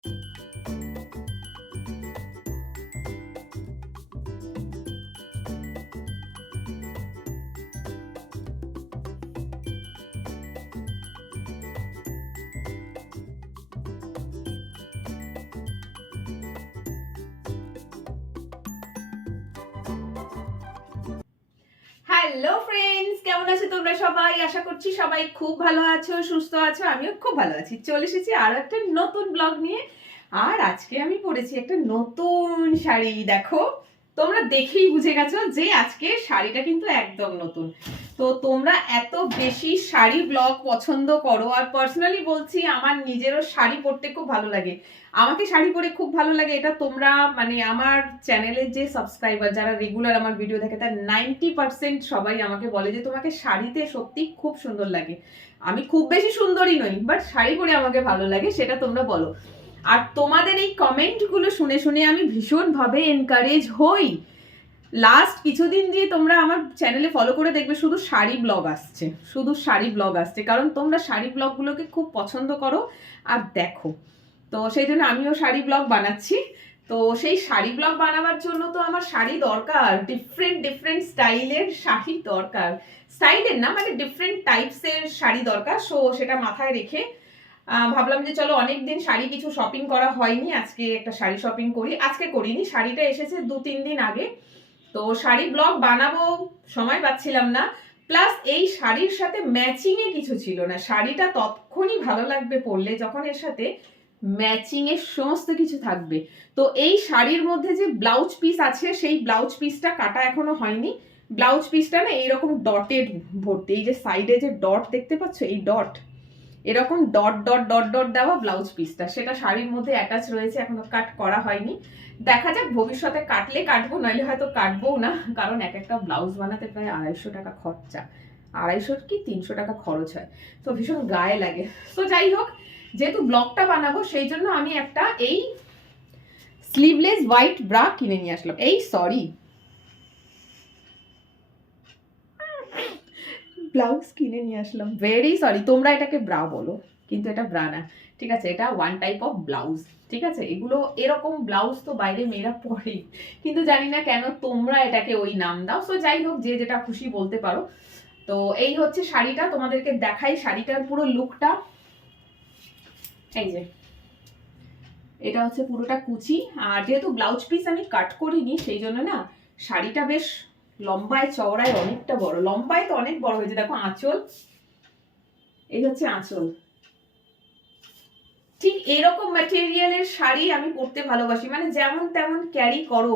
Hello friends, কেমন আছো তোমরা সবাই? আশা করছি সবাই খুব ভালো আছো, সুস্থ আছো। আমিও খুব ভালো আছি। চলে এসেছি আরো একটা নতুন ব্লগ নিয়ে। আর আজকে আমি পরেছি একটা নতুন শাড়ি। দেখো, তোমরা দেখেই বুঝে গেছো যে আজকে শাড়িটা কিন্তু একদম নতুন। তো তোমরা এত বেশি শাড়ি ব্লগ পছন্দ করো, আর পার্সোনালি বলছি আমার নিজেরও শাড়ি পরতে খুব ভালো লাগে। আমাকে শাড়ি পরে খুব ভালো লাগে, এটা তোমরা মানে আমার চ্যানেলের যে সাবস্ক্রাইবার যারা রেগুলার আমার ভিডিও দেখে তার 90% সবাই আমাকে বলে যে তোমাকে শাড়িতে সত্যি খুব সুন্দর লাগে। আমি খুব বেশি সুন্দরী নই, বাট শাড়ি পরে আমাকে ভালো লাগে, সেটা তোমরা বলো। আর তোমাদের এই কমেন্টগুলো শুনে শুনে আমি ভীষণভাবে এনকারেজ হই। লাস্ট কিছুদিন দিয়ে তোমরা আমার চ্যানেলে ফলো করে দেখবে শুধু শাড়ি ব্লগ আসছে, শুধু শাড়ি ব্লগ আসছে, কারণ তোমরা শাড়ি ব্লগগুলোকে খুব পছন্দ করো আর দেখো। তো সেই জন্য আমিও শাড়ি ব্লগ বানাচ্ছি। তো সেই শাড়ি ব্লগ বানাবার জন্য তো আমার শাড়ি দরকার, ডিফারেন্ট ডিফারেন্ট স্টাইলের শাড়ি দরকার। স্টাইলের না, মানে ডিফারেন্ট টাইপসের শাড়ি দরকার। সো সেটা মাথায় রেখে ভাবলাম যে চলো, অনেকদিন শাড়ি কিছু শপিং করা হয়নি, আজকে একটা শাড়ি শপিং করি। আজকে করিনি, শাড়িটা এসেছে 2-3 দিন আগে। তো শাড়ি ব্লগ বানাবো, সময় পাচ্ছিলাম না। প্লাস এই শাড়ির সাথে ম্যাচিং এ কিছু ছিল না। শাড়িটা তখনই ভালো লাগবে পরলে যখন এর সাথে ম্যাচিং এর সমস্ত কিছু থাকবে। তো এই শাড়ির মধ্যে যে ব্লাউজ পিস আছে, সেই ব্লাউজ পিসটা কাটা এখনো হয়নি। ব্লাউজ পিসটা না এইরকম ডটেড ভর্তি, এই যে সাইডে যে ডট দেখতে পাচ্ছ, এই ডট, এরকম ডট ডট ডট ডট দেওয়া ব্লাউজ পিসটা, সেটা শাড়ির মধ্যে অ্যাটাচ রয়েছে, এখনো কাট করা হয়নি। দেখা যাক, ভবিষ্যতে কাটলে কাটবো, নইলে হয়তো কাটবো না, কারণ এক একটা ব্লাউজ বানাতে প্রায় 250 টাকা খরচা, 250 কি 300 টাকা খরচ হয়। তো ভীষণ গায়ে লাগে। তো যাই হোক, যেহেতু ব্লগটা বানাবো সেই জন্য আমি একটা এই স্লিভলেস হোয়াইট ব্রা কিনে নিয়ে আসলাম। এই সরি, ব্লাউজ কিনে নিয়ে আসলাম, ভেরি সরি। তোমরা এটাকে ব্রা বলো, কিন্তু এটা ব্রা না, ঠিক আছে? এটা ওয়ান টাইপ অফ ব্লাউজ, ঠিক আছে? এগুলো এরকম ব্লাউজ তো বাইরে মেয়েরা পরে, কিন্তু জানি না কেন তোমরা এটাকে ওই নাম দাও। সো যাই হোক, যে যেটা খুশি বলতে পারো। তো এই হচ্ছে শাড়িটা, তোমাদেরকে দেখাই শাড়িটার পুরো লুকটা। এই যে এটা হচ্ছে পুরোটা কুচি, আর যেহেতু ব্লাউজ পিস আমি কাট করিনি সেই জন্য না শাড়িটা বেশ লম্বায় চওড়ায় অনেকটা বড়, লম্বায় তো অনেক বড় হয়েছে। দেখো আঁচল, এই হচ্ছে আঁচল। ঠিক এরকম ম্যাটেরিয়ালের শাড়ি আমি পরতে ভালোবাসি, মানে যেমন তেমন ক্যারি করো,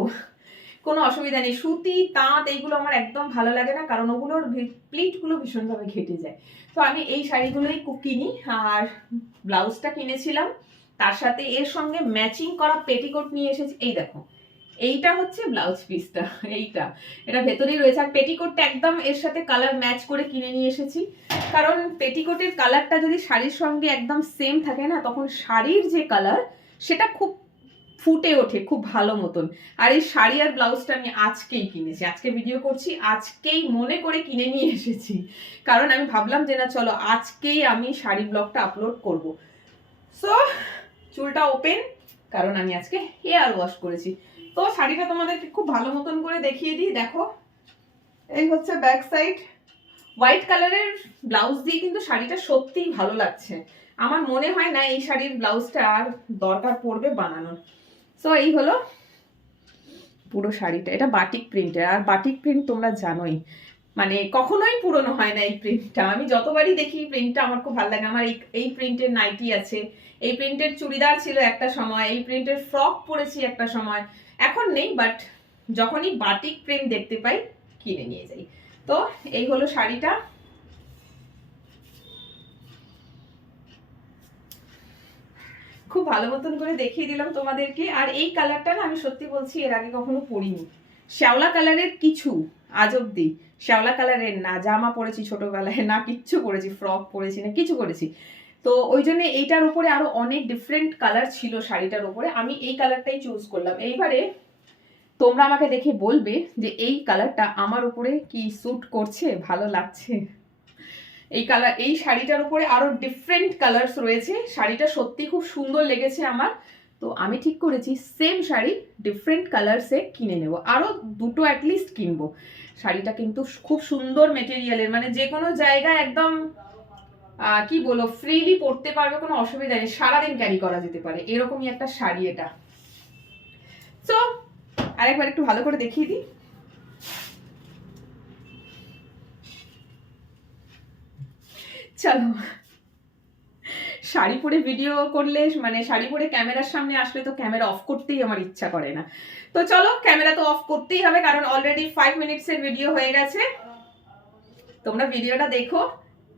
কোনো অসুবিধা নেই। সুতি, তাঁত এইগুলো আমার একদম ভালো লাগে না, কারণ ওগুলোর প্লিটগুলো ভীষণভাবে ঘেটে যায়। তো আমি এই শাড়িগুলোই কিনি। আর ব্লাউজটা কিনেছিলাম, তার সাথে এর সঙ্গে ম্যাচিং করা পেটিকোট নিয়ে এসেছি। এই দেখো, এইটা হচ্ছে ব্লাউজ পিসটা, এইটা, এটা ভেতরেই রয়েছে। আর পেটিকোটটা একদম এর সাথে কালার ম্যাচ করে কিনে নিয়ে এসেছি, কারণ পেটিকোটের কালারটা যদি শাড়ির সঙ্গে একদম সেম থাকে না, তখন শাড়ির যে কালার সেটা খুব ফুটে ওঠে খুব ভালো মতন। আর এই শাড়ি আর ব্লাউজটা আমি আজকেই কিনেছি, আজকে ভিডিও করছি, আজকেই মনে করে কিনে নিয়ে এসেছি, কারণ আমি ভাবলাম যে না চলো আজকেই আমি শাড়ি ব্লগটা আপলোড করব। সো চুলটা ওপেন, কারণ আমি আজকে হেয়ার ওয়াশ করেছি। তো শাড়িটা তোমাদেরকে খুব ভালো মতন করে দেখিয়ে দিই। দেখো, এই হচ্ছে ব্যাক সাইড। হোয়াইট কালারের ব্লাউজ দিয়ে কিন্তু শাড়িটা সত্যিই ভালো লাগছে। আমার মনে হয় না এই শাড়ির ব্লাউজটা আর দরকার পড়বে বানানোর। সো এই হলো পুরো শাড়িটা। এটা বাটিক প্রিন্টের, আর বাটিক প্রিন্ট তোমরা জানোই মানে কখনোই পুরনো হয় না এই প্রিন্টটা। আমি যতবারই দেখি প্রিন্টটা আমার খুব ভালো লাগে। আমার এই প্রিন্টের নাইটি আছে, এই প্রিন্টের চুড়িদার ছিল একটা সময়, এই প্রিন্টের ফ্রক পরেছি একটা সময়, এখন নেই, বাট যখনই বাটিক প্রিন্ট দেখতে পাই কিনে নিয়ে যাই। তো এই হলো শাড়িটা। খুব ভালো মতন করে দেখিয়ে দিলাম তোমাদেরকে। আর এই কালারটা না আমি সত্যি বলছি এর আগে কখনো পরিনি। শ্যাওলা কালারের কিছু, আজ অব্দি শ্যাওলা কালারের না জামা পরেছি ছোটবেলায়, না কিচ্ছু পরেছি, ফ্রক পরেছি না কিছু করেছি। তো ওই জন্য এইটার উপরে আরো অনেক ডিফারেন্ট কালার ছিল শাড়িটার উপরে, আমি এই কালারটাই চুজ করলাম। এইবারে তোমরা আমাকে দেখে বলবে যে এই কালারটা আমার উপরে কি স্যুট করছে, ভালো লাগছে। এই শাড়িটার উপরে আরো ডিফারেন্ট কালার্স রয়েছে। শাড়িটা সত্যি খুব সুন্দর লেগেছে আমার, তো আমি ঠিক করেছি সেম শাড়ি ডিফারেন্ট কালার্সে কিনে নেব, আরো দুটো অ্যাটলিস্ট কিনবো। শাড়িটা কিন্তু খুব সুন্দর মেটেরিয়ালের, মানে যে কোনো জায়গায় একদম কি বলো ফ্রিলি পরতে পারবে, কোনো অসুবিধা নেই, সারাদিন ক্যারি করা যেতে পারে, এরকমই একটা শাড়ি এটা। সো আরেকবার একটু ভালো করে দেখিয়ে দিই। চলো, শাড়ি পরে ভিডিও করলে মানে শাড়ি পরে ক্যামেরার সামনে আসলে তো ক্যামেরা অফ করতেই আমার ইচ্ছা করে না। তো চলো, ক্যামেরা তো অফ করতেই হবে, কারণ অলরেডি 5 মিনিটসের ভিডিও হয়ে গেছে। তোমরা ভিডিওটা দেখো,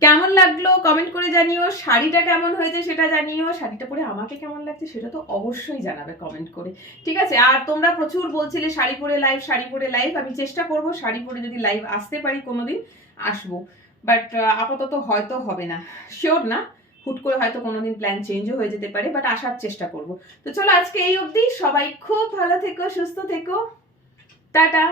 কেমন লাগলো কমেন্ট করে জানিও, শাড়িটা কেমন হয়েছে সেটা জানিও, শাড়িটা পরে আমাকে কেমন লাগছে সেটা তো অবশ্যই জানাবে কমেন্ট করে, ঠিক আছে? আর তোমরা প্রচুর বলছিলে শাড়ি পরে লাইভ, শাড়ি পরে লাইভ, আমি চেষ্টা করব শাড়ি পরে যদি লাইভ আসতে পারি কোনোদিন আসবো, বাট আপাতত হয়তো হবে না, শিওর না, হুট করে হয়তো কোনোদিন প্ল্যান চেঞ্জও হয়ে যেতে পারে, বাট আসার চেষ্টা করব। তো চলো আজকে এই অবধি, সবাই খুব ভালো থেকো, সুস্থ থেকো, টাটা।